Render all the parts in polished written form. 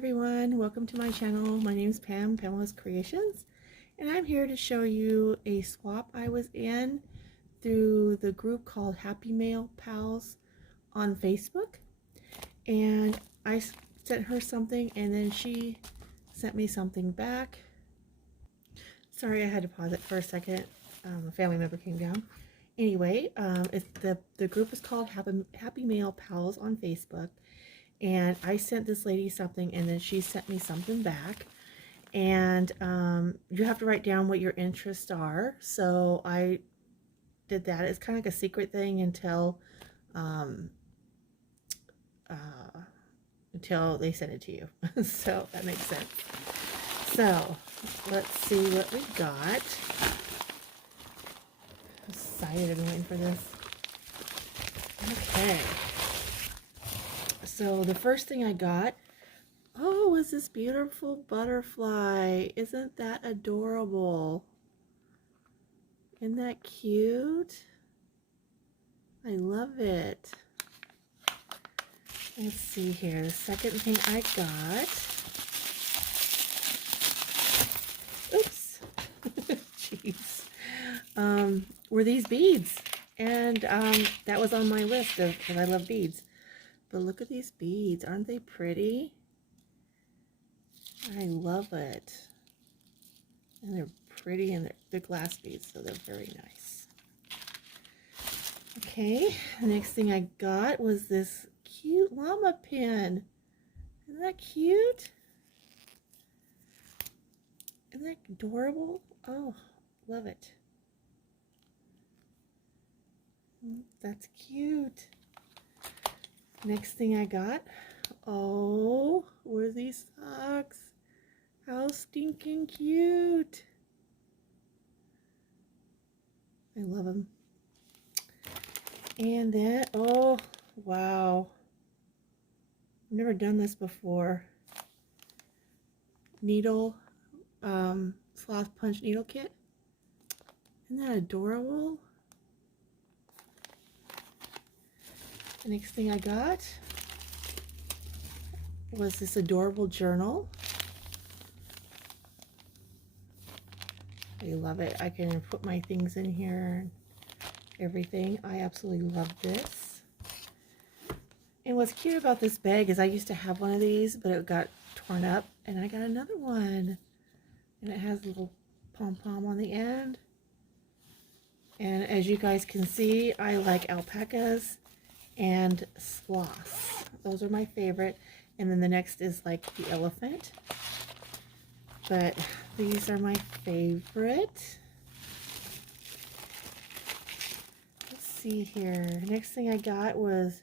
everyone, welcome to my channel. My name is Pam, Pamela's Creations, and I'm here to show you a swap I was in through the group called Happy Mail Pals on Facebook. And I sent her something and then she sent me something back. Sorry, I had to pause it for a second. A family member came down. Anyway, the group is called Happy Mail Pals on Facebook. And I sent this lady something and then she sent me something back. And you have to write down what your interests are. So I did that. It's kind of like a secret thing until they send it to you. So that makes sense. So let's see what we got. I'm excited. I've been waiting for this. Okay. So the first thing I got, was this beautiful butterfly. Isn't that adorable? Isn't that cute? I love it. Let's see here. The second thing I got. Oops. Jeez. Were these beads. And that was on my list because I love beads. But look at these beads. Aren't they pretty? I love it. And they're pretty and they're glass beads, so they're very nice. Okay, the next thing I got was this cute llama pin. Isn't that cute? Isn't that adorable? Oh, love it. That's cute. Next thing I got, were these socks? How stinking cute. I love them. And then, oh, wow. I've never done this before. Needle, sloth punch needle kit. Isn't that adorable? The next thing I got was this adorable journal. I love it. I can put my things in here and everything. I absolutely love this. And what's cute about this bag is I used to have one of these, but it got torn up, and I got another one. And it has a little pom-pom on the end. And as you guys can see, I like alpacas and sloths. Those are my favorite. And then the next is like the elephant. But these are my favorite. Let's see here. Next thing I got was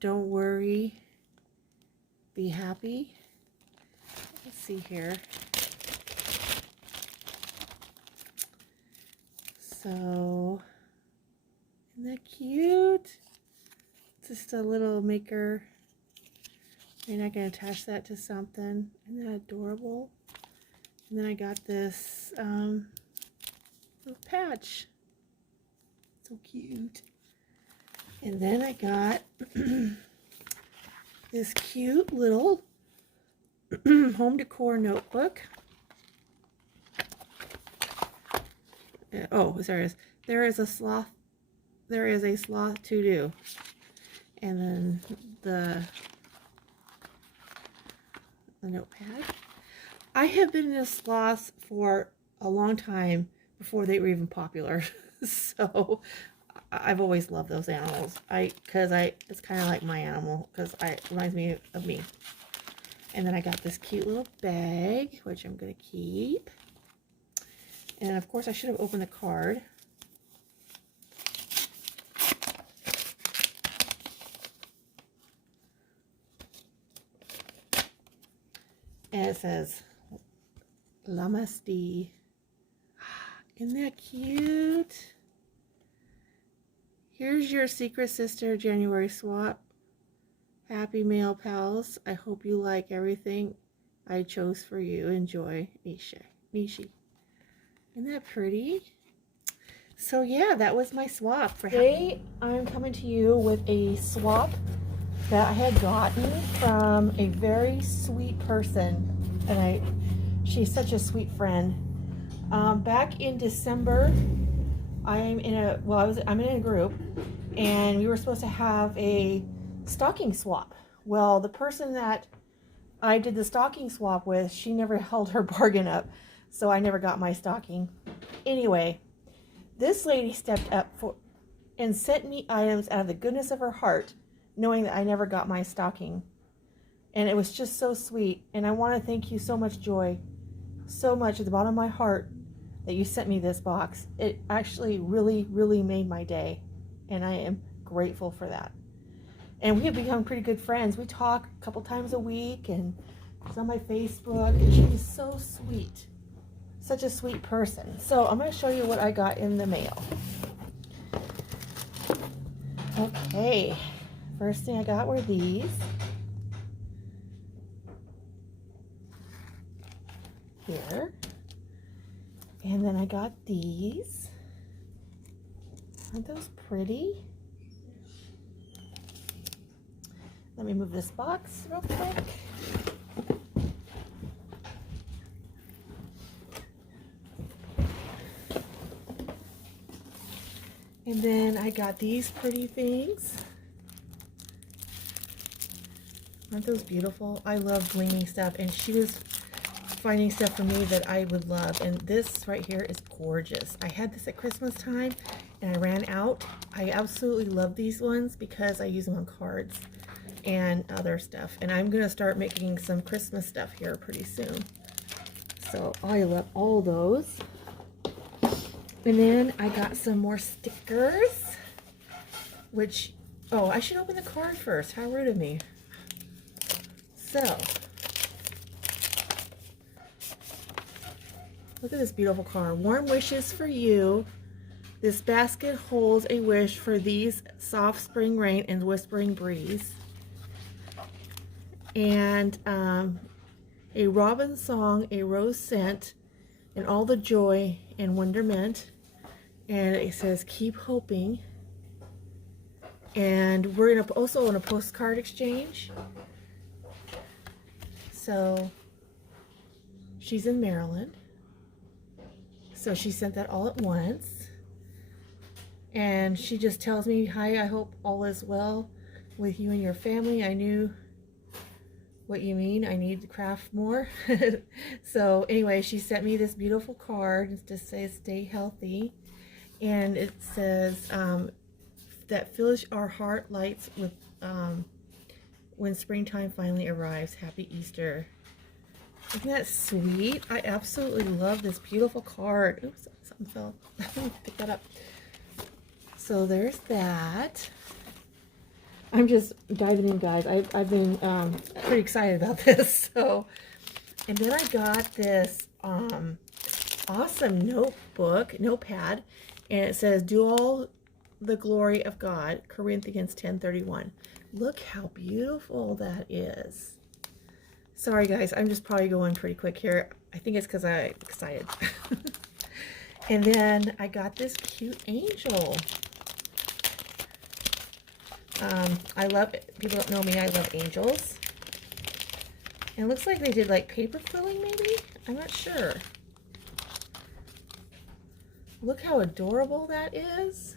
Don't Worry, Be Happy. Let's see here. So, isn't that cute? Just a little maker, and I can attach that to something. Isn't that adorable? And then I got this little patch. So cute. And then I got this cute little home decor notebook. Oh, there it is. There is a sloth to do. And then the notepad. I have been into sloths for a long time before they were even popular. So I've always loved those animals. It's kind of like my animal because it reminds me of me. And then I got this cute little bag, which I'm going to keep. And of course I should have opened the card. And it says, Namaste. Isn't that cute? Here's your Secret Sister January swap. Happy Mail Pals. I hope you like everything I chose for you. Enjoy, Nishi. Isn't that pretty? So yeah, that was my swap. Today I'm coming to you with a swap that I had gotten from a very sweet person, and she's such a sweet friend. Back in December, I'm in a group, and we were supposed to have a stocking swap. Well, the person that I did the stocking swap with, she never held her bargain up, so I never got my stocking. Anyway, this lady stepped up and sent me items out of the goodness of her heart, knowing that I never got my stocking. And it was just so sweet. And I want to thank you so much, Joy, so much at the bottom of my heart that you sent me this box. It actually really, really made my day. And I am grateful for that. And we have become pretty good friends. We talk a couple times a week, and she's on my Facebook, and she's so sweet. Such a sweet person. So I'm going to show you what I got in the mail. Okay. First thing I got were these. Here. And then I got these. Aren't those pretty? Let me move this box real quick. And then I got these pretty things. Aren't those beautiful? I love blingy stuff, and she was finding stuff for me that I would love. And this right here is gorgeous. I had this at Christmas time, and I ran out. I absolutely love these ones because I use them on cards and other stuff. And I'm going to start making some Christmas stuff here pretty soon. So I love all those. And then I got some more stickers, which, oh, I should open the card first. How rude of me. So, look at this beautiful card. Warm wishes for you. This basket holds a wish for these soft spring rain and whispering breeze. And a robin song, a rose scent, and all the joy and wonderment. And it says, keep hoping. And we're also in a postcard exchange. So she's in Maryland. So she sent that all at once. And she just tells me, hi, I hope all is well with you and your family. I knew what you mean. I need to craft more. So anyway, she sent me this beautiful card. It just says, stay healthy. And it says, that fills our heart lights with, when springtime finally arrives. Happy Easter. Isn't that sweet? I absolutely love this beautiful card. Oops, something fell. Pick that up. So there's that. I'm just diving in, guys. I've been pretty excited about this. So, and then I got this awesome notepad, and it says, "Do all the glory of God." Corinthians 10:31. Look how beautiful that is. Sorry, guys. I'm just probably going pretty quick here. I think it's because I'm excited. And then I got this cute angel. I love it. People don't know me. I love angels. And it looks like they did like paper quilling, maybe? I'm not sure. Look how adorable that is.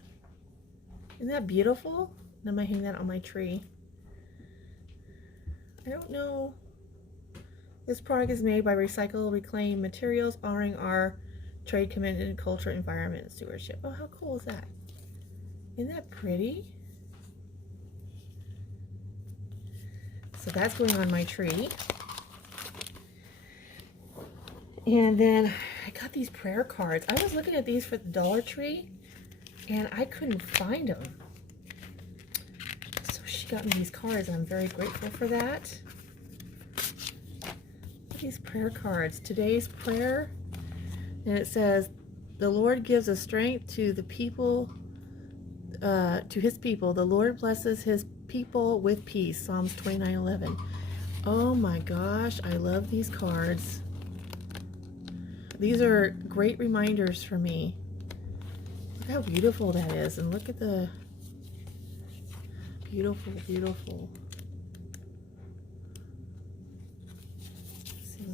Isn't that beautiful? And I'm going to hang that on my tree. I don't know. This product is made by recycled, reclaimed materials, honoring our trade commitment in culture, environment, and stewardship. Oh, how cool is that? Isn't that pretty? So that's going on my tree. And then I got these prayer cards. I was looking at these for the Dollar Tree, and I couldn't find them. So she got me these cards, and I'm very grateful for that. These prayer cards. Today's prayer, and it says, the Lord gives a strength to the people, to his people. The Lord blesses his people with peace. Psalms 29:11. Oh my gosh, I love these cards. These are great reminders for me. Look how beautiful that is, and look at the beautiful, beautiful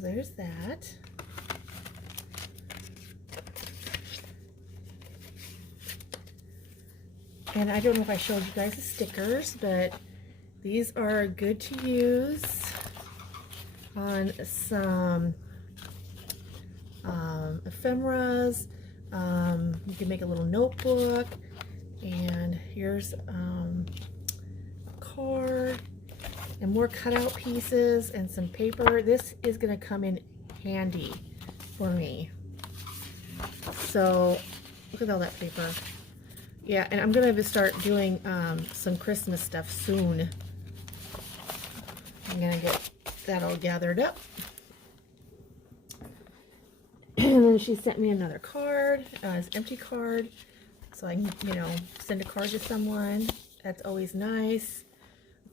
there's that. And I don't know if I showed you guys the stickers, but these are good to use on some ephemeras. You can make a little notebook, and here's a card and more cutout pieces and some paper. This is going to come in handy for me. So look at all that paper. Yeah, and I'm going to start doing some Christmas stuff soon. I'm going to get that all gathered up. And then she sent me another card, it's an empty card, so I can, you know, send a card to someone. That's always nice.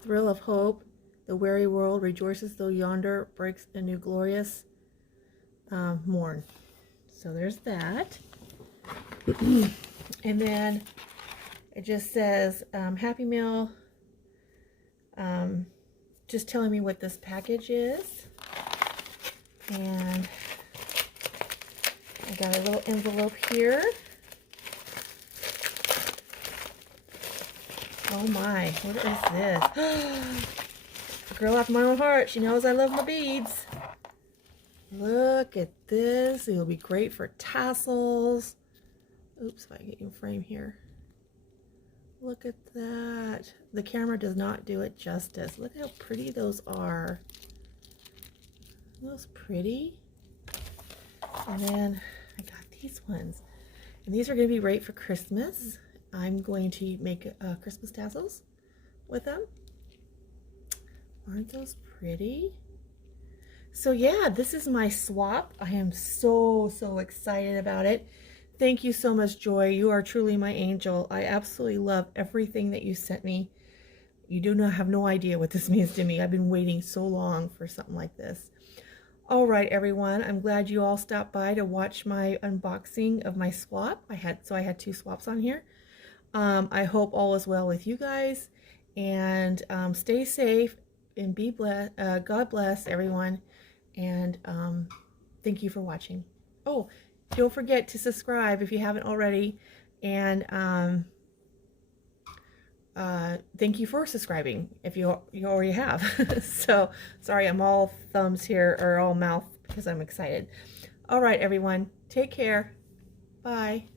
Thrill of hope. The weary world rejoices though yonder breaks a new glorious morn. So there's that. And then it just says Happy Mail, just telling me what this package is. And I got a little envelope here. Oh my, what is this? Girl after my own heart. She knows I love my beads. Look at this. It'll be great for tassels. Oops, if I get you in frame here. Look at that. The camera does not do it justice. Look how pretty those are. Are those pretty? And then I got these ones. And these are going to be great for Christmas. I'm going to make Christmas tassels with them. Aren't those pretty? So yeah, this is my swap. I am so excited about it. Thank you so much, Joy. You are truly my angel. I absolutely love everything that you sent me. You do not have no idea what this means to me. I've been waiting so long for something like this. All right, everyone. I'm glad you all stopped by to watch my unboxing of my swap. I had 2 swaps on here. I hope all is well with you guys, and stay safe and be blessed. God bless everyone, and thank you for watching. Oh, don't forget to subscribe if you haven't already, and thank you for subscribing if you already have. So sorry, I'm all thumbs here, or all mouth, because I'm excited. All right, everyone, take care. Bye.